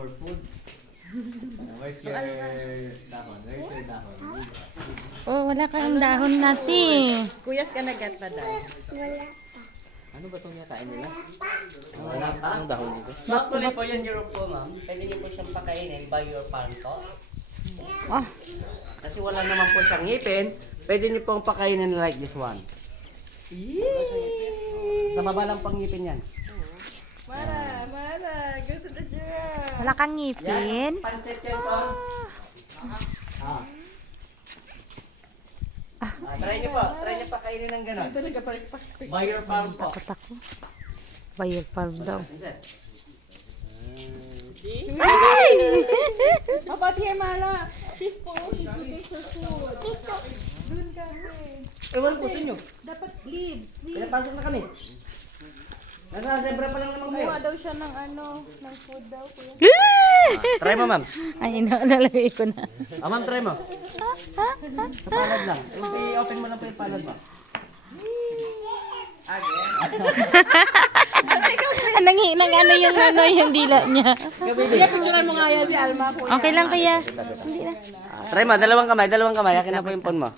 for food. Where's your dahon? Where's your dahon? Oh, wala kang dahon natin. Kuyas ka nagat pa daw. Ano ba itong nakain nila? Wala pa? Anong dahon dito? So actually po yung Europe po ma'am, pwede niyo po siyang pakainin by your farm po. Oh, Kasi wala naman po siyang ngipin, pwede niyo pong pakainin like this one. Sa baba lang pang ngipin yan. Mara, go to the giraffe. wala kang ngipin. Pansit yan po. Try niyo pakainin ng gano'n. Talaga parang By your farm po. Takot ako. Bayar farm daw. Pansit. How about here, Mala? She's full. She's looking for food. Doon kami. Ewan ko sa inyo. Dapat leaves. Pinapasok na kami. Nasa zebra pa lang naman kayo. Kumuha daw siya ng ng food daw. Kuya. Try mo ma'am. Ay, nalagay ko na. Ma'am, try mo. Sa palad lang. I-open mo lang po yung palad mo. Nang ano yung dila niya. Kaya picturean mo nga yan si Alma. Kuya. Okay lang kaya. Try mo, dalawang kamay. Akin na po yung phone mo.